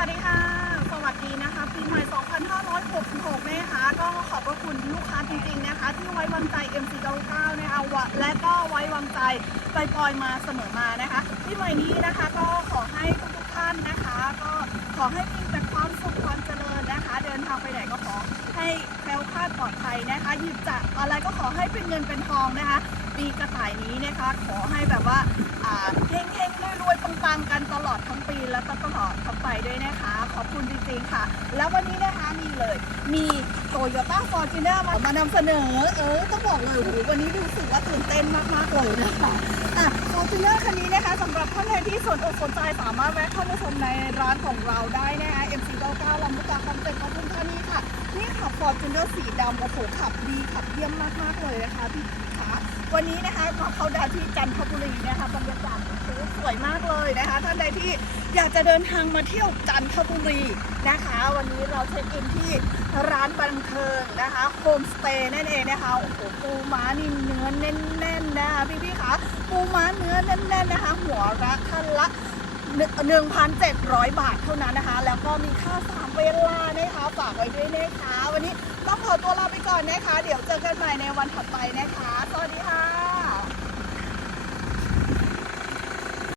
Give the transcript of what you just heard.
สวัสดีค่ะ สวัสดีนะคะปีใหม่ 2566 นะคะก็ขอบพระคุณลูกค้าจริงๆนะคะ ที่ไว้วางใจ MC99 นะคะวะและก็ไว้วางใจปล่อยๆมาเสมอมานะคะปีใหม่นี้นะคะก็ขอให้ทุกๆท่านนะคะ ก็ขอให้มีแต่ความสุขความเจริญนะคะ เดินทางไปไหนก็ขอให้แคล้วคลาดปลอดภัยนะคะหยิบจับอะไรก็ขอให้เป็นเงินเป็นทองนะคะปีกระต่ายนี้นะคะ ขอให้แบบว่าอ่าเฮงเฮงๆ ปีและก็ตลอดเข้าไปด้วยนะคะ ขอบคุณจริงๆค่ะ แล้ววันนี้นะคะมีเลย มีโตโยต้าฟอร์จูเนอร์มานำเสนอ เออต้องบอกเลยโอ้โหวันนี้รู้สึกว่าตื่นเต้นมากๆเลยนะคะอะฟอร์จูเนอร์คันนี้นะคะสำหรับท่านใดที่สนอกสนใจสามารถแวะเข้ามาชมในร้านของเราได้นะคะ MC ฟอร์จูเนอร์สีดำโอ้โหขับดีขับเยี่ยมมากๆเลยนะคะพี่ขาวันนี้นะคะมาเข้าดาวที่จันทบุรีนะคะบรรยากาศโอ้โหสวยมากเลยนะคะ ท่านใดที่อยากจะเดินทางมาเที่ยวจันทบุรีนะคะ วันนี้เราเช็คอินที่ร้านบันเทิงนะคะโฮมสเตย์นั่นเองนะคะโอ้โหปูม้านี่เนื้อแน่นๆนะคะพี่ๆคะปูม้าเนื้อแน่นๆนะคะ หัวละท่านละ 1,700 บาทเท่านั้นนะคะ แล้วก็มีค่าสามเวลานะคะฝากไว้ด้วยนะคะ วันนี้ต้องขอตัวลาไปก่อนนะคะ เดี๋ยวเจอกันใหม่ในวันถัดไปนะคะ สวัสดีค่ะ